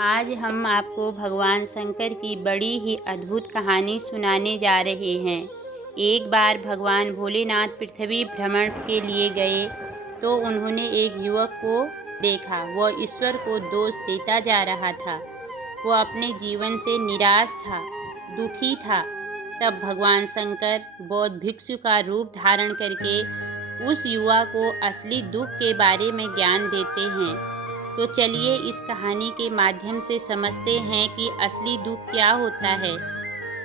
आज हम आपको भगवान शंकर की बड़ी ही अद्भुत कहानी सुनाने जा रहे हैं। एक बार भगवान भोलेनाथ पृथ्वी भ्रमण के लिए गए तो उन्होंने एक युवक को देखा। वह ईश्वर को दोष देता जा रहा था। वह अपने जीवन से निराश था, दुखी था। तब भगवान शंकर बौद्ध भिक्षु का रूप धारण करके उस युवा को असली दुख के बारे में ज्ञान देते हैं। तो चलिए इस कहानी के माध्यम से समझते हैं कि असली दुख क्या होता है।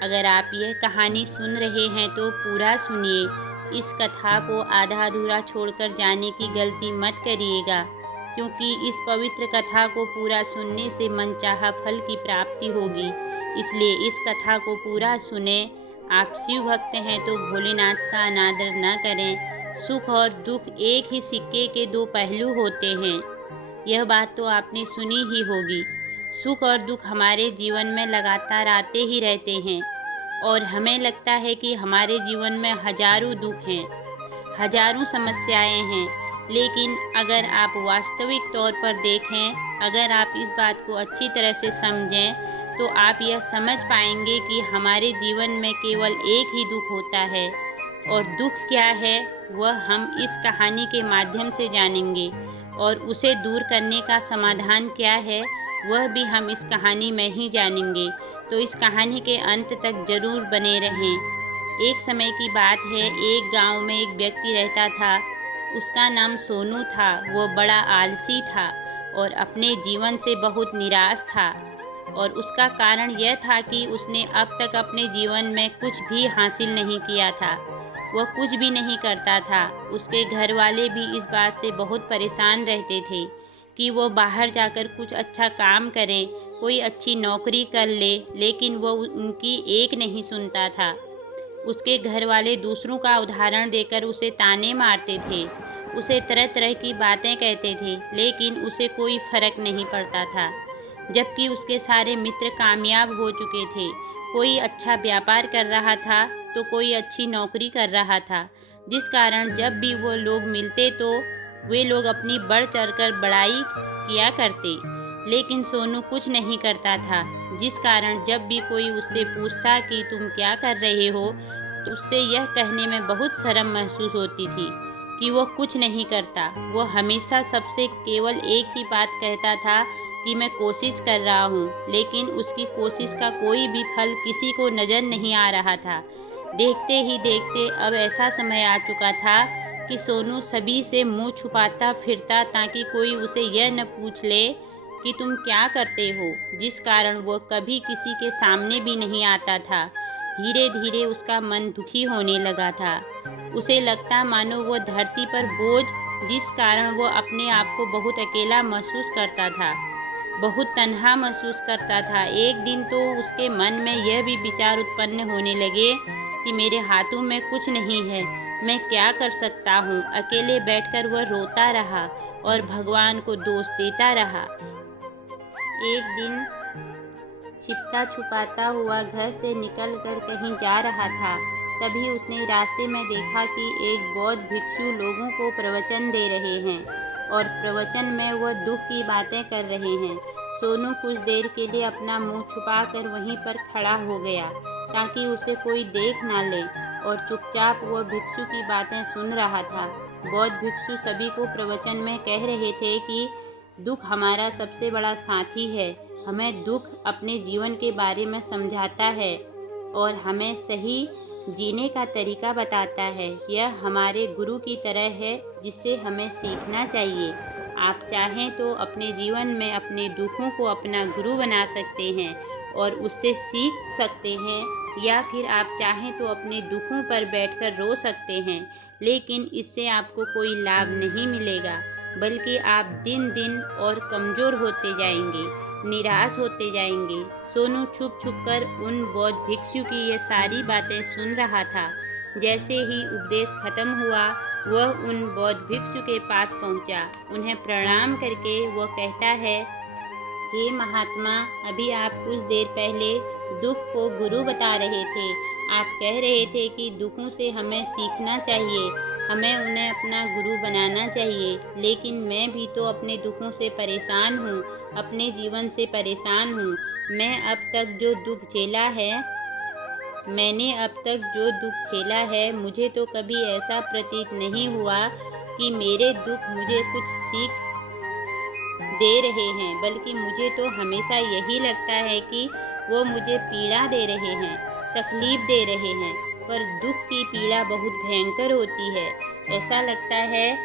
अगर आप यह कहानी सुन रहे हैं तो पूरा सुनिए। इस कथा को आधा अधूरा छोड़कर जाने की गलती मत करिएगा, क्योंकि इस पवित्र कथा को पूरा सुनने से मनचाहा फल की प्राप्ति होगी। इसलिए इस कथा को पूरा सुने। आप शिव भक्त हैं तो भोलेनाथ का अनादर न करें। सुख और दुख एक ही सिक्के के दो पहलू होते हैं। यह बात तो आपने सुनी ही होगी। सुख और दुख हमारे जीवन में लगातार आते ही रहते हैं और हमें लगता है कि हमारे जीवन में हजारों दुख हैं, हजारों समस्याएं हैं। लेकिन अगर आप वास्तविक तौर पर देखें, अगर आप इस बात को अच्छी तरह से समझें, तो आप यह समझ पाएंगे कि हमारे जीवन में केवल एक ही दुख होता है। और दुख क्या है वह हम इस कहानी के माध्यम से जानेंगे, और उसे दूर करने का समाधान क्या है वह भी हम इस कहानी में ही जानेंगे। तो इस कहानी के अंत तक जरूर बने रहें। एक समय की बात है, एक गांव में एक व्यक्ति रहता था। उसका नाम सोनू था। वो बड़ा आलसी था और अपने जीवन से बहुत निराश था। और उसका कारण यह था कि उसने अब तक अपने जीवन में कुछ भी हासिल नहीं किया था। वह कुछ भी नहीं करता था। उसके घर वाले भी इस बात से बहुत परेशान रहते थे कि वो बाहर जाकर कुछ अच्छा काम करे, कोई अच्छी नौकरी कर ले, लेकिन वो उनकी एक नहीं सुनता था। उसके घर वाले दूसरों का उदाहरण देकर उसे ताने मारते थे, उसे तरह तरह की बातें कहते थे, लेकिन उसे कोई फर्क नहीं पड़ता था। जबकि उसके सारे मित्र कामयाब हो चुके थे। कोई अच्छा व्यापार कर रहा था तो कोई अच्छी नौकरी कर रहा था, जिस कारण जब भी वो लोग मिलते तो वे लोग अपनी बढ़ चढ़कर बड़ाई किया करते। लेकिन सोनू कुछ नहीं करता था, जिस कारण जब भी कोई उससे पूछता कि तुम क्या कर रहे हो, तो उससे यह कहने में बहुत शर्म महसूस होती थी कि वो कुछ नहीं करता। वो हमेशा सबसे केवल एक ही बात कहता था कि मैं कोशिश कर रहा हूँ, लेकिन उसकी कोशिश का कोई भी फल किसी को नज़र नहीं आ रहा था। देखते ही देखते अब ऐसा समय आ चुका था कि सोनू सभी से मुंह छुपाता फिरता, ताकि कोई उसे यह न पूछ ले कि तुम क्या करते हो, जिस कारण वो कभी किसी के सामने भी नहीं आता था। धीरे धीरे उसका मन दुखी होने लगा था। उसे लगता मानो वो धरती पर बोझ, जिस कारण वो अपने आप को बहुत अकेला महसूस करता था, बहुत तन्हा महसूस करता था। एक दिन तो उसके मन में यह भी विचार उत्पन्न होने लगे कि मेरे हाथों में कुछ नहीं है, मैं क्या कर सकता हूँ। अकेले बैठकर वह रोता रहा और भगवान को दोष देता रहा। एक दिन छिपता छुपाता हुआ घर से निकलकर कहीं जा रहा था। तभी उसने रास्ते में देखा कि एक बौद्ध भिक्षु लोगों को प्रवचन दे रहे हैं और प्रवचन में वह दुख की बातें कर रहे हैं। सोनू कुछ देर के लिए अपना मुंह छुपाकर वहीं पर खड़ा हो गया, ताकि उसे कोई देख ना ले, और चुपचाप वह भिक्षु की बातें सुन रहा था। बौद्ध भिक्षु सभी को प्रवचन में कह रहे थे कि दुख हमारा सबसे बड़ा साथी है। हमें दुख अपने जीवन के बारे में समझाता है और हमें सही जीने का तरीका बताता है। यह हमारे गुरु की तरह है, जिससे हमें सीखना चाहिए। आप चाहें तो अपने जीवन में अपने दुखों को अपना गुरु बना सकते हैं और उससे सीख सकते हैं, या फिर आप चाहें तो अपने दुखों पर बैठकर रो सकते हैं, लेकिन इससे आपको कोई लाभ नहीं मिलेगा, बल्कि आप दिन दिन और कमज़ोर होते जाएंगे, निराश होते जाएंगे। सोनू छुप छुप कर उन बौद्ध भिक्षु की ये सारी बातें सुन रहा था। जैसे ही उपदेश खत्म हुआ, वह उन बौद्ध भिक्षु के पास पहुंचा। उन्हें प्रणाम करके वह कहता है, हे महात्मा, अभी आप कुछ देर पहले दुख को गुरु बता रहे थे। आप कह रहे थे कि दुखों से हमें सीखना चाहिए। हमें उन्हें अपना गुरु बनाना चाहिए। लेकिन मैं भी तो अपने दुखों से परेशान हूँ, अपने जीवन से परेशान हूँ। मैंने अब तक जो दुख झेला है, मुझे तो कभी ऐसा प्रतीत नहीं हुआ कि मेरे दुख मुझे कुछ सीख दे रहे हैं, बल्कि मुझे तो हमेशा यही लगता है कि वो मुझे पीड़ा दे रहे हैं, तकलीफ दे रहे हैं। पर दुख की पीड़ा बहुत भयंकर होती है। ऐसा लगता है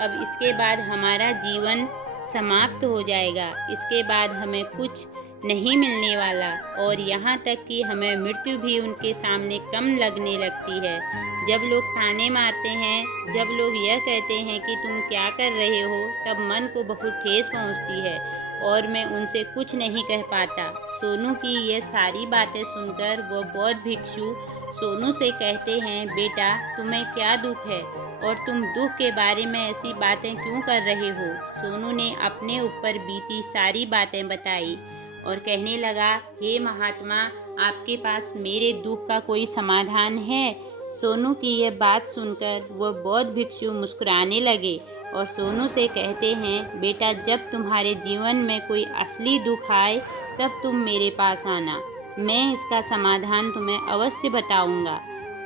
अब इसके बाद हमारा जीवन समाप्त हो जाएगा, इसके बाद हमें कुछ नहीं मिलने वाला, और यहाँ तक कि हमें मृत्यु भी उनके सामने कम लगने लगती है। जब लोग ताने मारते हैं, जब लोग यह कहते हैं कि तुम क्या कर रहे हो, तब मन को बहुत ठेस पहुँचती है और मैं उनसे कुछ नहीं कह पाता। सोनू की यह सारी बातें सुनकर वो बौद्ध भिक्षु सोनू से कहते हैं, बेटा तुम्हें क्या दुख है और तुम दुख के बारे में ऐसी बातें क्यों कर रहे हो। सोनू ने अपने ऊपर बीती सारी बातें बताई और कहने लगा, हे महात्मा, आपके पास मेरे दुख का कोई समाधान है। सोनू की यह बात सुनकर वह बौद्ध भिक्षु मुस्कुराने लगे और सोनू से कहते हैं, बेटा जब तुम्हारे जीवन में कोई असली दुख आए तब तुम मेरे पास आना, मैं इसका समाधान तुम्हें अवश्य बताऊंगा।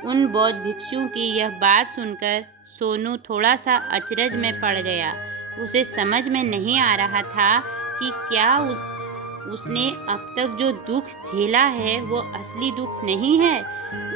उन बौद्ध भिक्षुओं की यह बात सुनकर सोनू थोड़ा सा अचरज में पड़ गया। उसे समझ में नहीं आ रहा था कि क्या उसने अब तक जो दुख झेला है वो असली दुख नहीं है।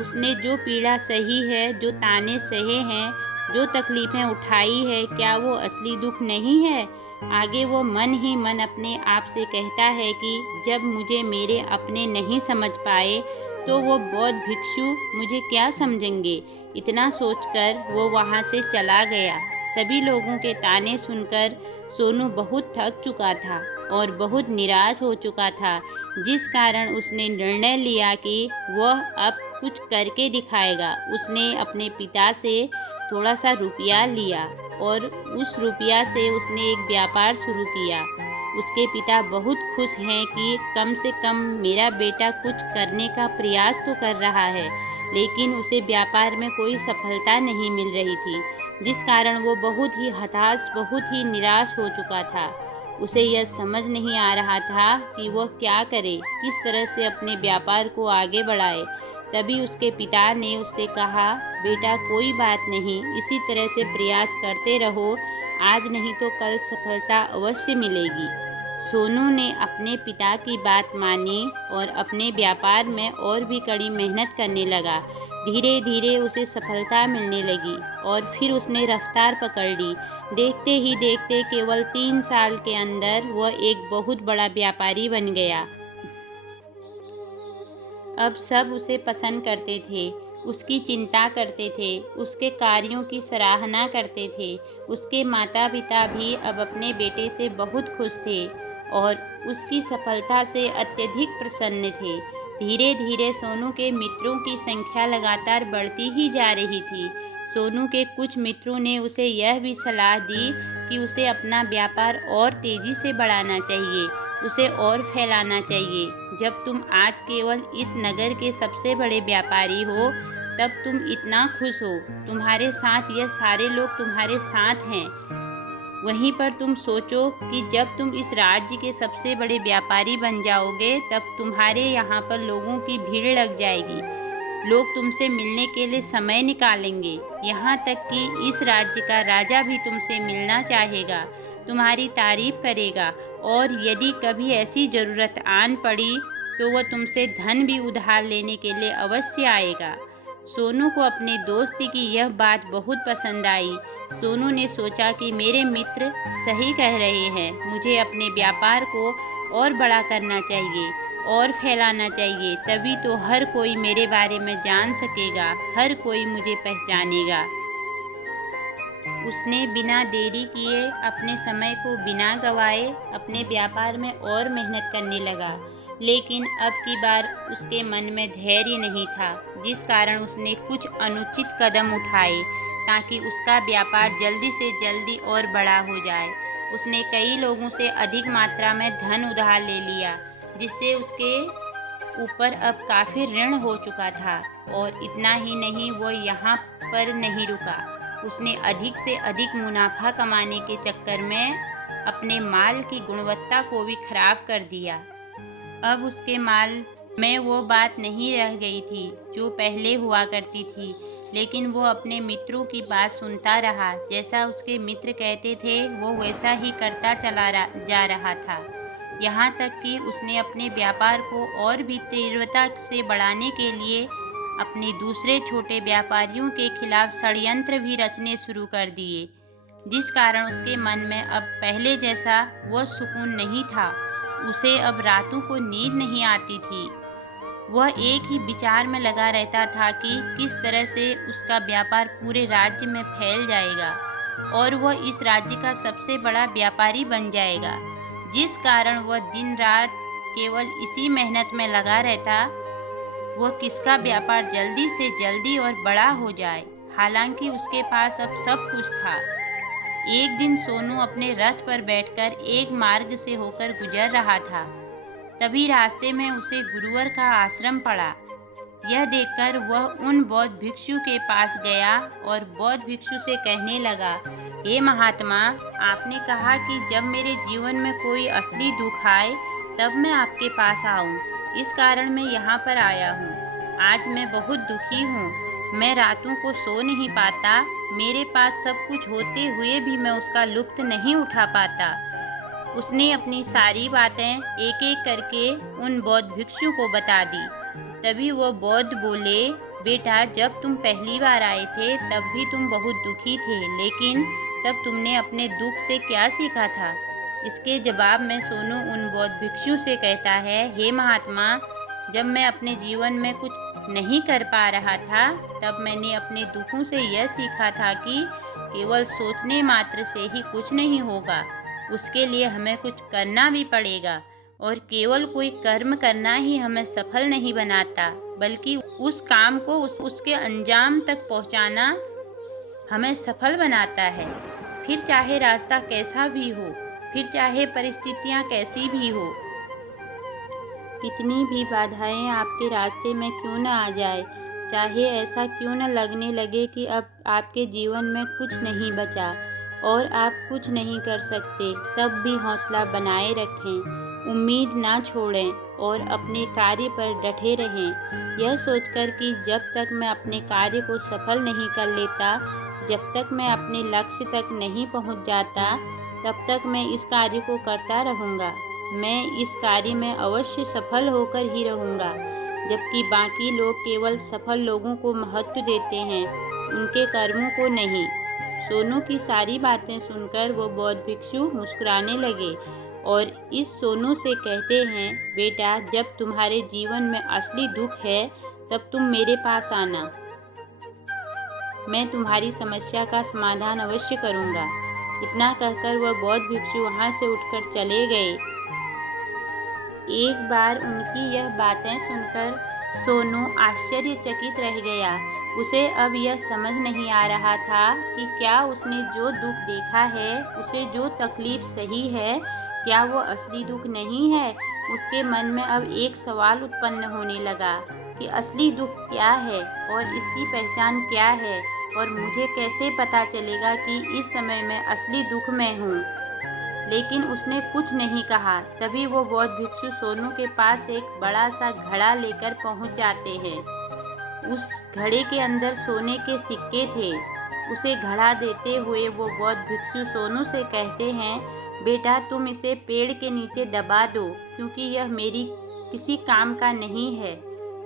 उसने जो पीड़ा सही है, जो ताने सहे हैं, जो तकलीफ़ें उठाई है, क्या वो असली दुख नहीं है। आगे वो मन ही मन अपने आप से कहता है कि जब मुझे मेरे अपने नहीं समझ पाए तो वो बौद्ध भिक्षु मुझे क्या समझेंगे। इतना सोचकर वो वहाँ से चला गया। सभी लोगों के ताने सुनकर सोनू बहुत थक चुका था और बहुत निराश हो चुका था, जिस कारण उसने निर्णय लिया कि वह अब कुछ करके दिखाएगा। उसने अपने पिता से थोड़ा सा रुपया लिया और उस रुपया से उसने एक व्यापार शुरू किया। उसके पिता बहुत खुश हैं कि कम से कम मेरा बेटा कुछ करने का प्रयास तो कर रहा है, लेकिन उसे व्यापार में कोई सफलता नहीं मिल रही थी, जिस कारण वो बहुत ही हताश, बहुत ही निराश हो चुका था। उसे यह समझ नहीं आ रहा था कि वह क्या करे, किस तरह से अपने व्यापार को आगे बढ़ाए। तभी उसके पिता ने उससे कहा, बेटा कोई बात नहीं, इसी तरह से प्रयास करते रहो, आज नहीं तो कल सफलता अवश्य मिलेगी। सोनू ने अपने पिता की बात मानी और अपने व्यापार में और भी कड़ी मेहनत करने लगा। धीरे धीरे उसे सफलता मिलने लगी और फिर उसने रफ्तार पकड़ ली। देखते ही देखते केवल 3 साल के अंदर वह एक बहुत बड़ा व्यापारी बन गया। अब सब उसे पसंद करते थे, उसकी चिंता करते थे, उसके कार्यों की सराहना करते थे। उसके माता पिता भी अब अपने बेटे से बहुत खुश थे और उसकी सफलता से अत्यधिक प्रसन्न थे। धीरे धीरे सोनू के मित्रों की संख्या लगातार बढ़ती ही जा रही थी। सोनू के कुछ मित्रों ने उसे यह भी सलाह दी कि उसे अपना व्यापार और तेज़ी से बढ़ाना चाहिए, उसे और फैलाना चाहिए। जब तुम आज केवल इस नगर के सबसे बड़े व्यापारी हो, तब तुम इतना खुश हो, तुम्हारे साथ यह सारे लोग तुम्हारे साथ हैं। वहीं पर तुम सोचो कि जब तुम इस राज्य के सबसे बड़े व्यापारी बन जाओगे, तब तुम्हारे यहाँ पर लोगों की भीड़ लग जाएगी। लोग तुमसे मिलने के लिए समय निकालेंगे। यहाँ तक कि इस राज्य का राजा भी तुमसे मिलना चाहेगा, तुम्हारी तारीफ करेगा, और यदि कभी ऐसी ज़रूरत आन पड़ी तो वह तुमसे धन भी उधार लेने के लिए अवश्य आएगा। सोनू को अपने दोस्त की यह बात बहुत पसंद आई। सोनू ने सोचा कि मेरे मित्र सही कह रहे हैं, मुझे अपने व्यापार को और बड़ा करना चाहिए और फैलाना चाहिए, तभी तो हर कोई मेरे बारे में जान सकेगा, हर कोई मुझे पहचानेगा। उसने बिना देरी किए, अपने समय को बिना गंवाए अपने व्यापार में और मेहनत करने लगा। लेकिन अब की बार उसके मन में धैर्य नहीं था, जिस कारण उसने कुछ अनुचित कदम उठाए ताकि उसका व्यापार जल्दी से जल्दी और बड़ा हो जाए। उसने कई लोगों से अधिक मात्रा में धन उधार ले लिया, जिससे उसके ऊपर अब काफ़ी ऋण हो चुका था। और इतना ही नहीं, वो यहाँ पर नहीं रुका, उसने अधिक से अधिक मुनाफा कमाने के चक्कर में अपने माल की गुणवत्ता को भी खराब कर दिया। अब उसके माल में वो बात नहीं रह गई थी जो पहले हुआ करती थी, लेकिन वो अपने मित्रों की बात सुनता रहा। जैसा उसके मित्र कहते थे वो वैसा ही करता जा रहा था। यहाँ तक कि उसने अपने व्यापार को और भी तीव्रता से बढ़ाने के लिए अपने दूसरे छोटे व्यापारियों के खिलाफ षड्यंत्र भी रचने शुरू कर दिए, जिस कारण उसके मन में अब पहले जैसा वो सुकून नहीं था। उसे अब रातों को नींद नहीं आती थी। वह एक ही विचार में लगा रहता था कि किस तरह से उसका व्यापार पूरे राज्य में फैल जाएगा और वह इस राज्य का सबसे बड़ा व्यापारी बन जाएगा, जिस कारण वह दिन रात केवल इसी मेहनत में लगा रहता वह किसका व्यापार जल्दी से जल्दी और बड़ा हो जाए। हालांकि उसके पास अब सब कुछ था। एक दिन सोनू अपने रथ पर बैठकर एक मार्ग से होकर गुजर रहा था। तभी रास्ते में उसे गुरुवर का आश्रम पड़ा। यह देखकर वह उन बौद्ध भिक्षु के पास गया और बौद्ध भिक्षु से कहने लगा, हे महात्मा, आपने कहा कि जब मेरे जीवन में कोई असली दुख आए तब मैं आपके पास आऊं। इस कारण मैं यहाँ पर आया हूँ। आज मैं बहुत दुखी हूँ। मैं रातों को सो नहीं पाता। मेरे पास सब कुछ होते हुए भी मैं उसका लुत्फ नहीं उठा पाता। उसने अपनी सारी बातें एक एक करके उन बौद्ध भिक्षु को बता दी। तभी वो बौद्ध बोले, बेटा, जब तुम पहली बार आए थे तब भी तुम बहुत दुखी थे, लेकिन तब तुमने अपने दुख से क्या सीखा था? इसके जवाब में सोनू उन बौद्ध भिक्षु से कहता है, हे महात्मा, जब मैं अपने जीवन में कुछ नहीं कर पा रहा था तब मैंने अपने दुखों से यह सीखा था कि केवल सोचने मात्र से ही कुछ नहीं होगा। उसके लिए हमें कुछ करना भी पड़ेगा और केवल कोई कर्म करना ही हमें सफल नहीं बनाता, बल्कि उस काम को उसके अंजाम तक पहुंचाना हमें सफल बनाता है। फिर चाहे रास्ता कैसा भी हो, फिर चाहे परिस्थितियां कैसी भी हो, कितनी भी बाधाएं आपके रास्ते में क्यों न आ जाए, चाहे ऐसा क्यों न लगने लगे कि अब आपके जीवन में कुछ नहीं बचा और आप कुछ नहीं कर सकते, तब भी हौसला बनाए रखें, उम्मीद ना छोड़ें और अपने कार्य पर डटे रहें। यह सोचकर कि जब तक मैं अपने कार्य को सफल नहीं कर लेता, जब तक मैं अपने लक्ष्य तक नहीं पहुंच जाता, तब तक मैं इस कार्य को करता रहूँगा। मैं इस कार्य में अवश्य सफल होकर ही रहूँगा। जबकि बाकी लोग केवल सफल लोगों को महत्व देते हैं, उनके कर्मों को नहीं। सोनू की सारी बातें सुनकर वो बौद्ध भिक्षु मुस्कुराने लगे और इस सोनू से कहते हैं, बेटा, जब तुम्हारे जीवन में असली दुख है तब तुम मेरे पास आना। मैं तुम्हारी समस्या का समाधान अवश्य करूँगा। इतना कहकर वह बौद्ध भिक्षु वहाँ से उठकर चले गए। एक बार उनकी यह बातें सुनकर सोनू आश्चर्यचकित रह गया। उसे अब यह समझ नहीं आ रहा था कि क्या उसने जो दुख देखा है, उसे जो तकलीफ सही है, क्या वो असली दुख नहीं है। उसके मन में अब एक सवाल उत्पन्न होने लगा कि असली दुख क्या है और इसकी पहचान क्या है और मुझे कैसे पता चलेगा कि इस समय मैं असली दुख में हूँ। लेकिन उसने कुछ नहीं कहा। तभी वो बौद्ध भिक्षु सोनू के पास एक बड़ा सा घड़ा लेकर पहुँच जाते हैं। उस घड़े के अंदर सोने के सिक्के थे। उसे घड़ा देते हुए वो बौद्ध भिक्षु सोनू से कहते हैं, बेटा, तुम इसे पेड़ के नीचे दबा दो, क्योंकि यह मेरी किसी काम का नहीं है।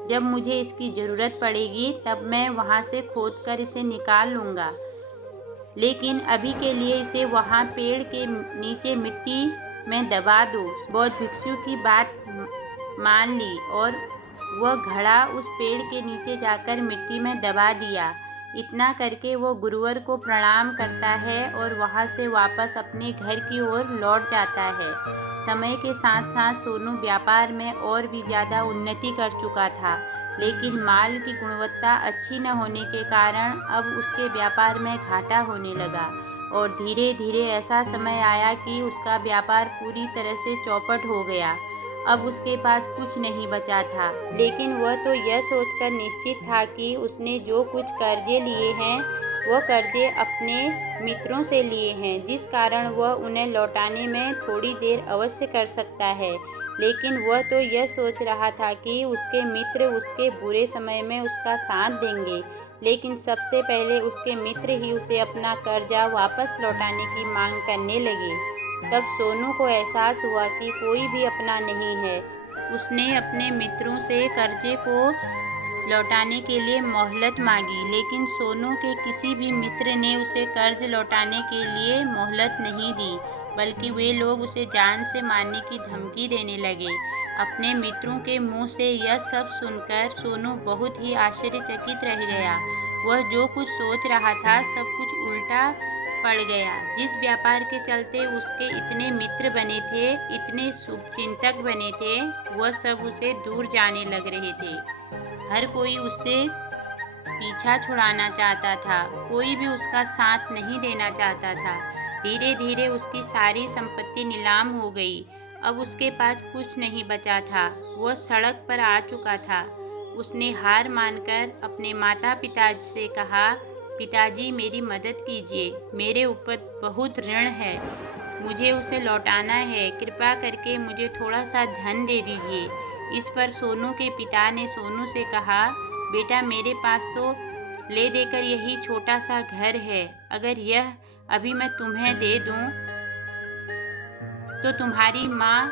जब मुझे इसकी ज़रूरत पड़ेगी तब मैं वहाँ से खोदकर इसे निकाल लूँगा, लेकिन अभी के लिए इसे वहाँ पेड़ के नीचे मिट्टी में दबा दो। बौद्ध भिक्षु की बात मान ली और वह घड़ा उस पेड़ के नीचे जाकर मिट्टी में दबा दिया। इतना करके वो गुरुवर को प्रणाम करता है और वहाँ से वापस अपने घर की ओर लौट जाता है। समय के साथ साथ सोनू व्यापार में और भी ज़्यादा उन्नति कर चुका था, लेकिन माल की गुणवत्ता अच्छी न होने के कारण अब उसके व्यापार में घाटा होने लगा और धीरे धीरे ऐसा समय आया कि उसका व्यापार पूरी तरह से चौपट हो गया। अब उसके पास कुछ नहीं बचा था, लेकिन वह तो यह सोचकर निश्चित था कि उसने जो कुछ कर्जे लिए हैं वह कर्जे अपने मित्रों से लिए हैं, जिस कारण वह उन्हें लौटाने में थोड़ी देर अवश्य कर सकता है। लेकिन वह तो यह सोच रहा था कि उसके मित्र उसके बुरे समय में उसका साथ देंगे, लेकिन सबसे पहले उसके मित्र ही उसे अपना कर्जा वापस लौटाने की मांग करने लगे। तब सोनू को एहसास हुआ कि कोई भी अपना नहीं है। उसने अपने मित्रों से कर्जे को लौटाने के लिए मोहलत मांगी, लेकिन सोनू के किसी भी मित्र ने उसे कर्ज लौटाने के लिए मोहलत नहीं दी, बल्कि वे लोग उसे जान से मारने की धमकी देने लगे। अपने मित्रों के मुंह से यह सब सुनकर सोनू बहुत ही आश्चर्यचकित रह गया। वह जो कुछ सोच रहा था सब कुछ उल्टा पड़ गया। जिस व्यापार के चलते उसके इतने मित्र बने थे, इतने शुभचिंतक बने थे, वह सब उसे दूर जाने लग रहे थे। हर कोई उससे पीछा छुड़ाना चाहता था, कोई भी उसका साथ नहीं देना चाहता था। धीरे धीरे उसकी सारी संपत्ति नीलाम हो गई। अब उसके पास कुछ नहीं बचा था। वह सड़क पर आ चुका था। उसने हार मानकर अपने माता पिता से कहा, पिताजी मेरी मदद कीजिए, मेरे ऊपर बहुत ऋण है, मुझे उसे लौटाना है, कृपा करके मुझे थोड़ा सा धन दे दीजिए। इस पर सोनू के पिता ने सोनू से कहा, बेटा मेरे पास तो ले देकर यही छोटा सा घर है, अगर यह अभी मैं तुम्हें दे दूं तो तुम्हारी माँ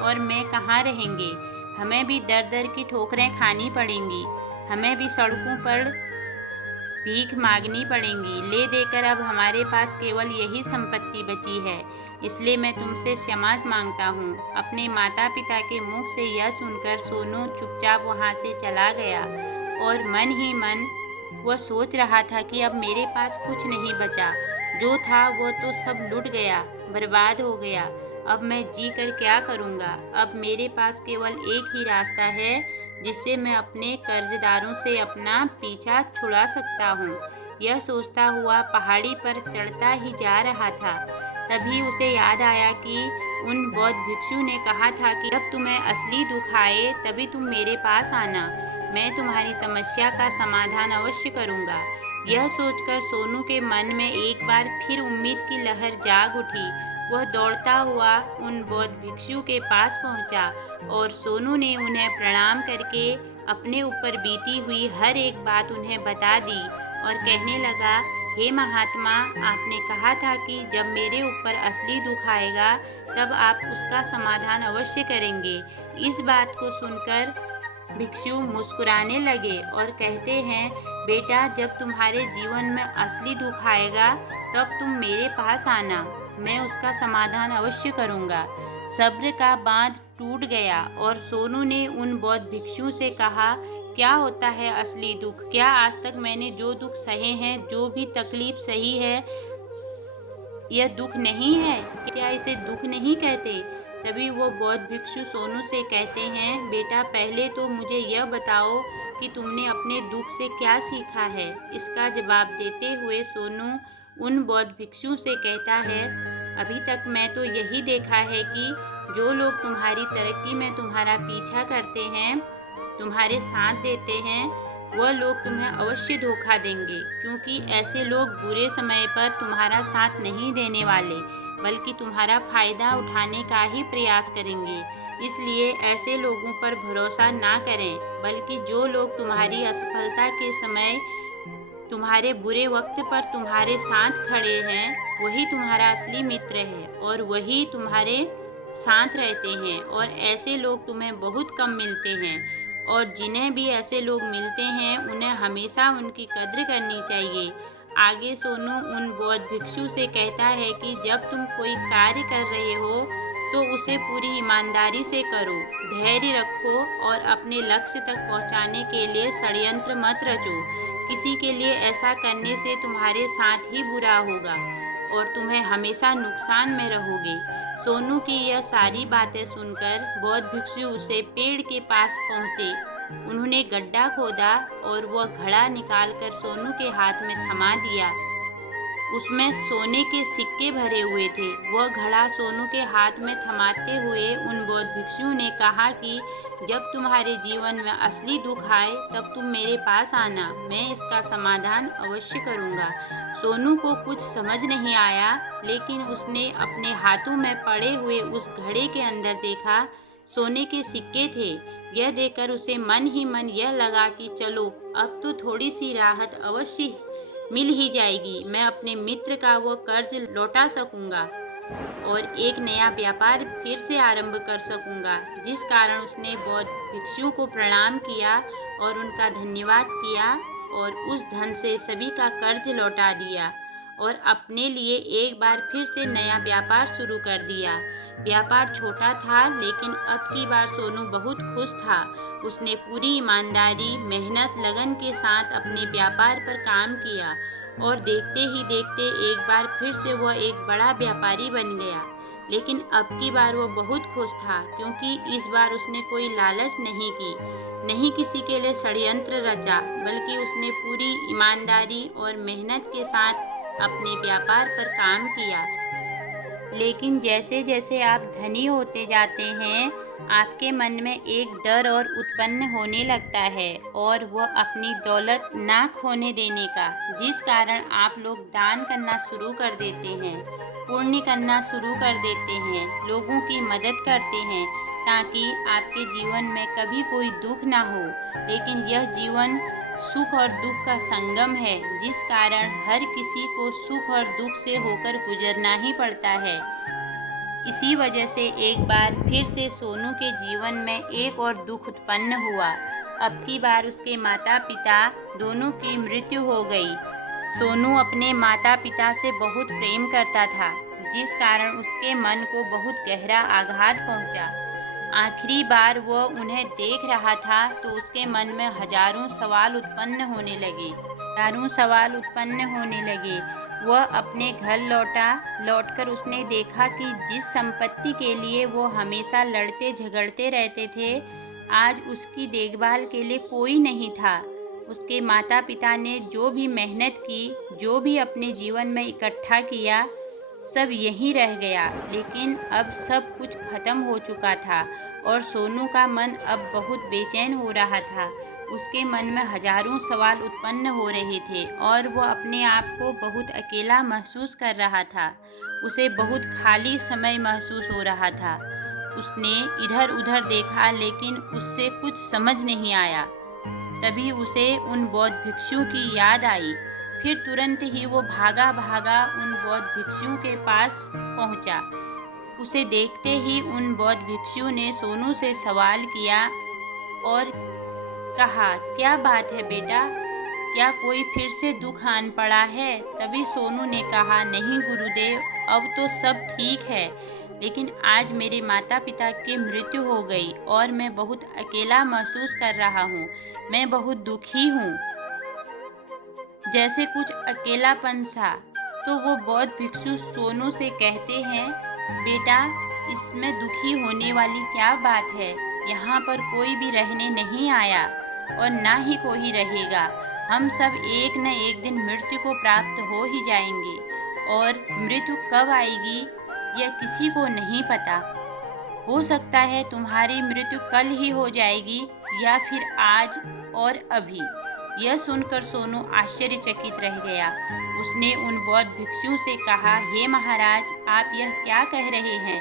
और मैं कहाँ रहेंगे? हमें भी दर दर की ठोकरें खानी पड़ेंगी, हमें भी सड़कों पर भीख मांगनी पड़ेंगी। ले देकर अब हमारे पास केवल यही संपत्ति बची है, इसलिए मैं तुमसे क्षमा मांगता हूँ। अपने माता पिता के मुख से यह सुनकर सोनू चुपचाप वहाँ से चला गया और मन ही मन वह सोच रहा था कि अब मेरे पास कुछ नहीं बचा, जो था वो तो सब लुट गया, बर्बाद हो गया। अब मैं जी कर क्या करूँगा? अब मेरे पास केवल एक ही रास्ता है जिससे मैं अपने कर्जदारों से अपना पीछा छुड़ा सकता हूँ। यह सोचता हुआ पहाड़ी पर चढ़ता ही जा रहा था। तभी उसे याद आया कि उन बौद्ध भिक्षु ने कहा था कि जब तुम्हें असली दुख आए तभी तुम मेरे पास आना, मैं तुम्हारी समस्या का समाधान अवश्य करूँगा। यह सोचकर सोनू के मन में एक बार फिर उम्मीद की लहर जाग उठी। वह दौड़ता हुआ उन बौद्ध भिक्षु के पास पहुंचा और सोनू ने उन्हें प्रणाम करके अपने ऊपर बीती हुई हर एक बात उन्हें बता दी और कहने लगा, हे महात्मा, आपने कहा था कि जब मेरे ऊपर असली दुख आएगा तब आप उसका समाधान अवश्य करेंगे। इस बात को सुनकर भिक्षु मुस्कुराने लगे और कहते हैं, बेटा जब तुम्हारे जीवन में असली दुख आएगा तब तुम मेरे पास आना, मैं उसका समाधान अवश्य करूँगा। सब्र का बांध टूट गया और सोनू ने उन बौद्ध भिक्षु से कहा, क्या होता है असली दुख? क्या आज तक मैंने जो दुख सहे हैं, जो भी तकलीफ सही है, यह दुख नहीं है? क्या इसे दुख नहीं कहते? तभी वो बौद्ध भिक्षु सोनू से कहते हैं, बेटा पहले तो मुझे यह बताओ कि तुमने अपने दुख से क्या सीखा है? इसका जवाब देते हुए सोनू उन बौद्ध भिक्षु से कहता है, अभी तक मैं तो यही देखा है कि जो लोग तुम्हारी तरक्की में तुम्हारा पीछा करते हैं, तुम्हारे साथ देते हैं, वह लोग तुम्हें अवश्य धोखा देंगे, क्योंकि ऐसे लोग बुरे समय पर तुम्हारा साथ नहीं देने वाले, बल्कि तुम्हारा फायदा उठाने का ही प्रयास करेंगे। इसलिए ऐसे लोगों पर भरोसा ना करें, बल्कि जो लोग तुम्हारी असफलता के समय, तुम्हारे बुरे वक्त पर तुम्हारे साथ खड़े हैं, वही तुम्हारा असली मित्र है और वही तुम्हारे साथ रहते हैं। और ऐसे लोग तुम्हें बहुत कम मिलते हैं, और जिन्हें भी ऐसे लोग मिलते हैं उन्हें हमेशा उनकी कद्र करनी चाहिए। आगे सोनू उन बौद्ध भिक्षु से कहता है कि जब तुम कोई कार्य कर रहे हो तो उसे पूरी ईमानदारी से करो, धैर्य रखो और अपने लक्ष्य तक पहुंचाने के लिए षड्यंत्र मत रचो। किसी के लिए ऐसा करने से तुम्हारे साथ ही बुरा होगा और तुम्हें हमेशा नुकसान में रहोगे। सोनू की यह सारी बातें सुनकर बौद्ध भिक्षु उसे पेड़ के पास पहुँचे। उन्होंने गड्ढा खोदा और वह घड़ा निकालकर सोनू के हाथ में थमा दिया। उसमें सोने के सिक्के भरे हुए थे। वह घड़ा सोनू के हाथ में थमाते हुए उन बौद्ध भिक्षुओं ने कहा कि जब तुम्हारे जीवन में असली दुख आए तब तुम मेरे पास आना, मैं इसका समाधान अवश्य करूँगा। सोनू को कुछ समझ नहीं आया, लेकिन उसने अपने हाथों में पड़े हुए उस घड़े के अंदर देखा, सोने के सिक्के थे। यह देखकर उसे मन ही मन यह लगा कि चलो अब तो थोड़ी सी राहत अवश्य मिल ही जाएगी, मैं अपने मित्र का वो कर्ज लौटा सकूंगा और एक नया व्यापार फिर से आरंभ कर सकूंगा। जिस कारण उसने बौद्ध भिक्षुओं को प्रणाम किया और उनका धन्यवाद किया और उस धन से सभी का कर्ज लौटा दिया और अपने लिए एक बार फिर से नया व्यापार शुरू कर दिया। व्यापार छोटा था, लेकिन अब की बार सोनू बहुत खुश था। उसने पूरी ईमानदारी, मेहनत, लगन के साथ अपने व्यापार पर काम किया और देखते ही देखते एक बार फिर से वह एक बड़ा व्यापारी बन गया। लेकिन अब की बार वह बहुत खुश था, क्योंकि इस बार उसने कोई लालच नहीं की, नहीं किसी के लिए षड्यंत्र रचा, बल्कि उसने पूरी ईमानदारी और मेहनत के साथ अपने व्यापार पर काम किया। लेकिन जैसे जैसे आप धनी होते जाते हैं, आपके मन में एक डर और उत्पन्न होने लगता है, और वह अपनी दौलत ना खोने देने का, जिस कारण आप लोग दान करना शुरू कर देते हैं, पुण्य करना शुरू कर देते हैं, लोगों की मदद करते हैं, ताकि आपके जीवन में कभी कोई दुख ना हो। लेकिन यह जीवन सुख और दुख का संगम है, जिस कारण हर किसी को सुख और दुख से होकर गुजरना ही पड़ता है। इसी वजह से एक बार फिर से सोनू के जीवन में एक और दुख उत्पन्न हुआ। अब की बार उसके माता पिता दोनों की मृत्यु हो गई। सोनू अपने माता पिता से बहुत प्रेम करता था, जिस कारण उसके मन को बहुत गहरा आघात पहुंचा। आखिरी बार वह उन्हें देख रहा था तो उसके मन में हजारों सवाल उत्पन्न होने लगे। वह अपने घर लौटकर उसने देखा कि जिस संपत्ति के लिए वो हमेशा लड़ते झगड़ते रहते थे, आज उसकी देखभाल के लिए कोई नहीं था। उसके माता पिता ने जो भी मेहनत की, जो भी अपने जीवन में इकट्ठा किया, सब यहीं रह गया। लेकिन अब सब कुछ खत्म हो चुका था और सोनू का मन अब बहुत बेचैन हो रहा था। उसके मन में हजारों सवाल उत्पन्न हो रहे थे और वो अपने आप को बहुत अकेला महसूस कर रहा था। उसे बहुत खाली समय महसूस हो रहा था। उसने इधर उधर देखा, लेकिन उससे कुछ समझ नहीं आया। तभी उसे उन बौद्ध भिक्षुओं की याद आई। फिर तुरंत ही वो भागा भागा उन बौद्ध भिक्षुओं के पास पहुंचा। उसे देखते ही उन बौद्ध भिक्षुओं ने सोनू से सवाल किया और कहा, क्या बात है बेटा, क्या कोई फिर से दुख आन पड़ा है? तभी सोनू ने कहा, नहीं गुरुदेव, अब तो सब ठीक है, लेकिन आज मेरे माता पिता की मृत्यु हो गई और मैं बहुत अकेला महसूस कर रहा हूँ। मैं बहुत दुखी हूँ, जैसे कुछ अकेलापन सा। तो वो बौद्ध भिक्षु सोनू से कहते हैं, बेटा, इसमें दुखी होने वाली क्या बात है? यहाँ पर कोई भी रहने नहीं आया और ना ही कोई रहेगा। हम सब एक न एक दिन मृत्यु को प्राप्त हो ही जाएंगे, और मृत्यु कब आएगी यह किसी को नहीं पता। हो सकता है तुम्हारी मृत्यु कल ही हो जाएगी या फिर आज और अभी। यह सुनकर सोनू आश्चर्यचकित रह गया। उसने उन बौद्ध भिक्षुओं से कहा, हे महाराज, आप यह क्या कह रहे हैं?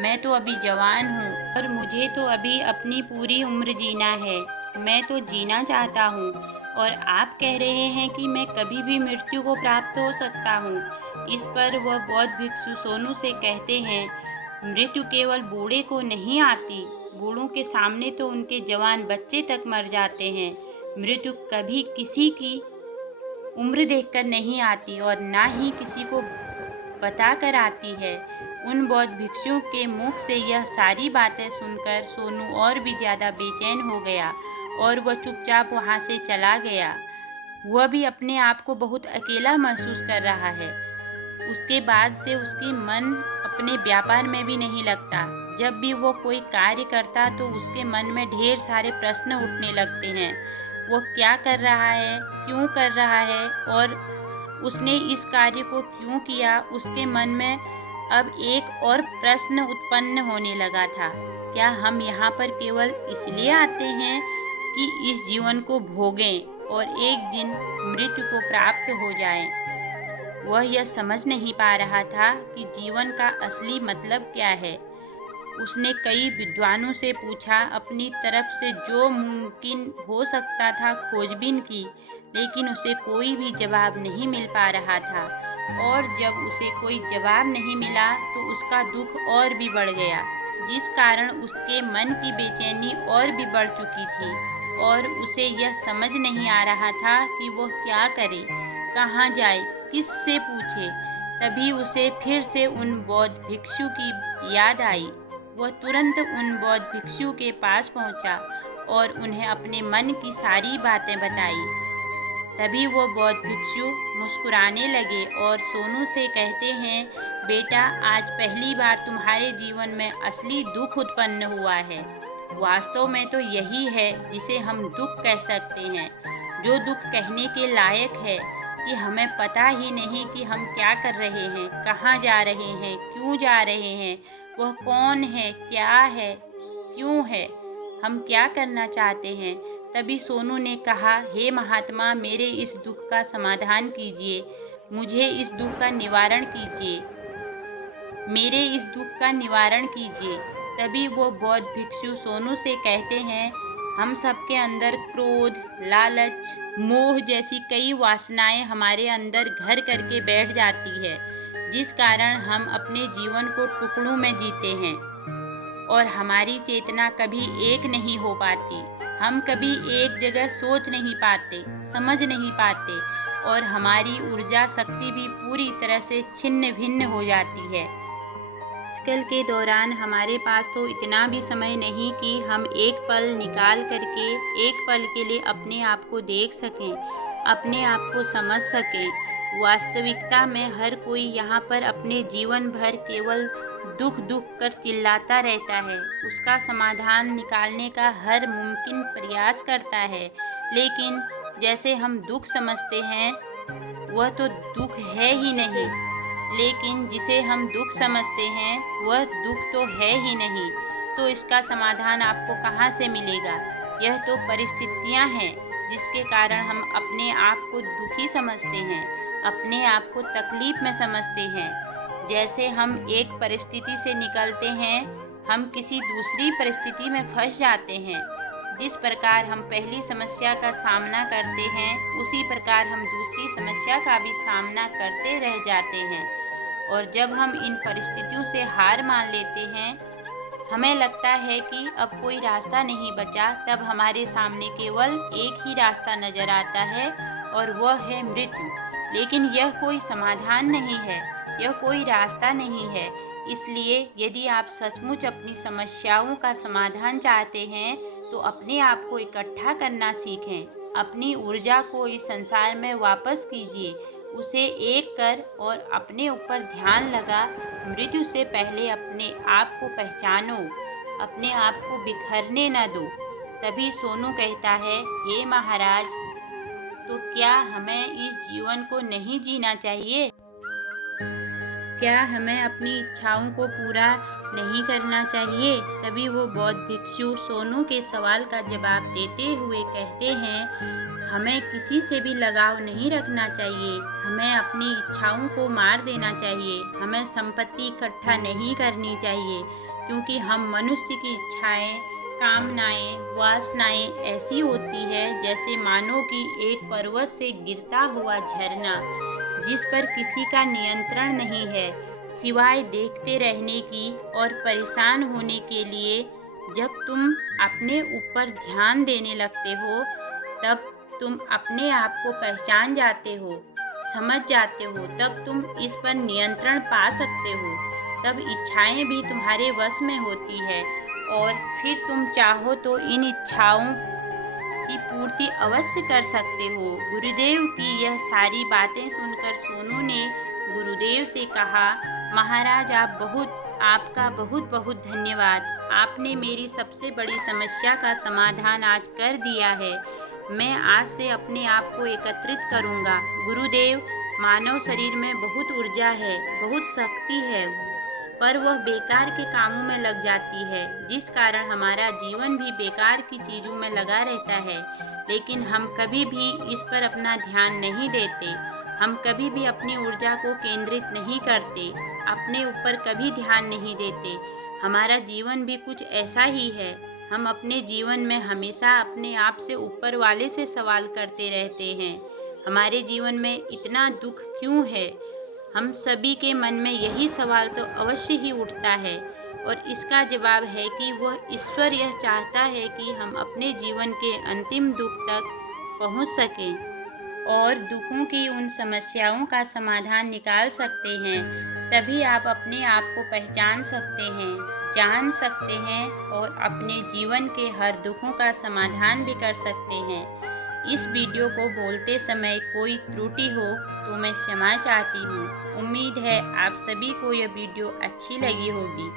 मैं तो अभी जवान हूँ और मुझे तो अभी अपनी पूरी उम्र जीना है। मैं तो जीना चाहता हूँ, और आप कह रहे हैं कि मैं कभी भी मृत्यु को प्राप्त हो सकता हूँ। इस पर वह बौद्ध भिक्षु सोनू से कहते हैं, मृत्यु केवल बूढ़े को नहीं आती, बूढ़ों के सामने तो उनके जवान बच्चे तक मर जाते हैं। मृत्यु कभी किसी की उम्र देखकर नहीं आती और ना ही किसी को बताकर आती है। उन बौद्ध भिक्षुओं के मुख से यह सारी बातें सुनकर सोनू और भी ज़्यादा बेचैन हो गया और वह चुपचाप वहाँ से चला गया। वह भी अपने आप को बहुत अकेला महसूस कर रहा है। उसके बाद से उसकी मन अपने व्यापार में भी नहीं लगता। जब भी वो कोई कार्य करता तो उसके मन में ढेर सारे प्रश्न उठने लगते हैं। वो क्या कर रहा है, क्यों कर रहा है, और उसने इस कार्य को क्यों किया, उसके मन में अब एक और प्रश्न उत्पन्न होने लगा था। क्या हम यहाँ पर केवल इसलिए आते हैं कि इस जीवन को भोगें और एक दिन मृत्यु को प्राप्त हो जाएं? वह यह समझ नहीं पा रहा था कि जीवन का असली मतलब क्या है। उसने कई विद्वानों से पूछा, अपनी तरफ से जो मुमकिन हो सकता था खोजबीन की, लेकिन उसे कोई भी जवाब नहीं मिल पा रहा था। और जब उसे कोई जवाब नहीं मिला तो उसका दुख और भी बढ़ गया, जिस कारण उसके मन की बेचैनी और भी बढ़ चुकी थी और उसे यह समझ नहीं आ रहा था कि वह क्या करे, कहाँ जाए, किससे पूछे। तभी उसे फिर से उन बौद्ध भिक्षु की याद आई। वह तुरंत उन बौद्ध भिक्षु के पास पहुंचा और उन्हें अपने मन की सारी बातें बताई। तभी वो बौद्ध भिक्षु मुस्कुराने लगे और सोनू से कहते हैं, बेटा, आज पहली बार तुम्हारे जीवन में असली दुख उत्पन्न हुआ है। वास्तव में तो यही है जिसे हम दुख कह सकते हैं, जो दुख कहने के लायक है कि हमें पता ही नहीं कि हम क्या कर रहे हैं, कहाँ जा रहे हैं, क्यों जा रहे हैं, वह कौन है, क्या है, क्यों है, हम क्या करना चाहते हैं। तभी सोनू ने कहा, हे महात्मा, मेरे इस दुख का समाधान कीजिए, मुझे इस दुख का निवारण कीजिए, मेरे इस दुख का निवारण कीजिए। तभी वो बौद्ध भिक्षु सोनू से कहते हैं, हम सबके अंदर क्रोध, लालच, मोह जैसी कई वासनाएं हमारे अंदर घर करके बैठ जाती है, जिस कारण हम अपने जीवन को टुकड़ों में जीते हैं और हमारी चेतना कभी एक नहीं हो पाती। हम कभी एक जगह सोच नहीं पाते, समझ नहीं पाते और हमारी ऊर्जा शक्ति भी पूरी तरह से छिन्न भिन्न हो जाती है। आजकल के दौरान हमारे पास तो इतना भी समय नहीं कि हम एक पल निकाल करके एक पल के लिए अपने आप को देख सकें, अपने आप को समझ सकें। वास्तविकता में हर कोई यहाँ पर अपने जीवन भर केवल दुख दुख कर चिल्लाता रहता है, उसका समाधान निकालने का हर मुमकिन प्रयास करता है, लेकिन जैसे हम दुख समझते हैं वह तो दुख है ही नहीं, लेकिन जिसे हम दुख समझते हैं वह दुख तो है ही नहीं, तो इसका समाधान आपको कहाँ से मिलेगा। यह तो परिस्थितियाँ हैं जिसके कारण हम अपने आप को दुखी समझते हैं, अपने आप को तकलीफ में समझते हैं। जैसे हम एक परिस्थिति से निकलते हैं, हम किसी दूसरी परिस्थिति में फंस जाते हैं। जिस प्रकार हम पहली समस्या का सामना करते हैं, उसी प्रकार हम दूसरी समस्या का भी सामना करते रह जाते हैं। और जब हम इन परिस्थितियों से हार मान लेते हैं, हमें लगता है कि अब कोई रास्ता नहीं बचा, तब हमारे सामने केवल एक ही रास्ता नज़र आता है और वह है मृत्यु। लेकिन यह कोई समाधान नहीं है, यह कोई रास्ता नहीं है। इसलिए यदि आप सचमुच अपनी समस्याओं का समाधान चाहते हैं तो अपने आप को इकट्ठा करना सीखें, अपनी ऊर्जा को इस संसार में वापस कीजिए, उसे एक कर और अपने ऊपर ध्यान लगा। मृत्यु से पहले अपने आप को पहचानो, अपने आप को बिखरने न दो। तभी सोनू कहता है, हे महाराज, तो क्या हमें इस जीवन को नहीं जीना चाहिए? क्या हमें अपनी इच्छाओं को पूरा नहीं करना चाहिए? तभी वो बौद्ध भिक्षु सोनू के सवाल का जवाब देते हुए कहते हैं, हमें किसी से भी लगाव नहीं रखना चाहिए, हमें अपनी इच्छाओं को मार देना चाहिए, हमें संपत्ति इकट्ठा नहीं करनी चाहिए, क्योंकि हम मनुष्य की इच्छाएं, कामनाएं, वासनाएं ऐसी होती है जैसे मानो कि एक पर्वत से गिरता हुआ झरना, जिस पर किसी का नियंत्रण नहीं है सिवाय देखते रहने की और परेशान होने के लिए। जब तुम अपने ऊपर ध्यान देने लगते हो तब तुम अपने आप को पहचान जाते हो, समझ जाते हो, तब तुम इस पर नियंत्रण पा सकते हो, तब इच्छाएं भी तुम्हारे वश में होती है और फिर तुम चाहो तो इन इच्छाओं की पूर्ति अवश्य कर सकते हो। गुरुदेव की यह सारी बातें सुनकर सोनू ने गुरुदेव से कहा, महाराज, आपका बहुत बहुत धन्यवाद। आपने मेरी सबसे बड़ी समस्या का समाधान आज कर दिया है। मैं आज से अपने आप को एकत्रित करूंगा। गुरुदेव, मानव शरीर में बहुत ऊर्जा है, बहुत शक्ति है, पर वह बेकार के कामों में लग जाती है, जिस कारण हमारा जीवन भी बेकार की चीज़ों में लगा रहता है। लेकिन हम कभी भी इस पर अपना ध्यान नहीं देते। हम कभी भी अपनी ऊर्जा को केंद्रित नहीं करते, अपने ऊपर कभी ध्यान नहीं देते। हमारा जीवन भी कुछ ऐसा ही है। हम अपने जीवन में हमेशा अपने आप से ऊपर वाले से सवाल करते रहते हैं, हमारे जीवन में इतना दुख क्यों है। हम सभी के मन में यही सवाल तो अवश्य ही उठता है, और इसका जवाब है कि वह ईश्वर यह चाहता है कि हम अपने जीवन के अंतिम दुख तक पहुंच सकें और दुखों की उन समस्याओं का समाधान निकाल सकते हैं। तभी आप अपने आप को पहचान सकते हैं, जान सकते हैं और अपने जीवन के हर दुखों का समाधान भी कर सकते हैं। इस वीडियो को बोलते समय कोई त्रुटि हो तो मैं क्षमा चाहती हूँ। उम्मीद है आप सभी को यह वीडियो अच्छी लगी होगी।